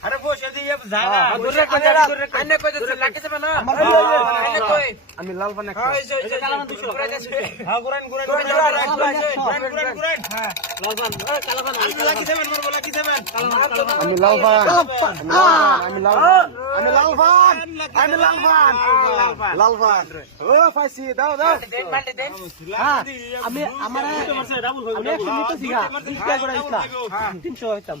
আমি লাল আমি লাল আমি লাল পাইছি আমি আমার তিনশো হইতাম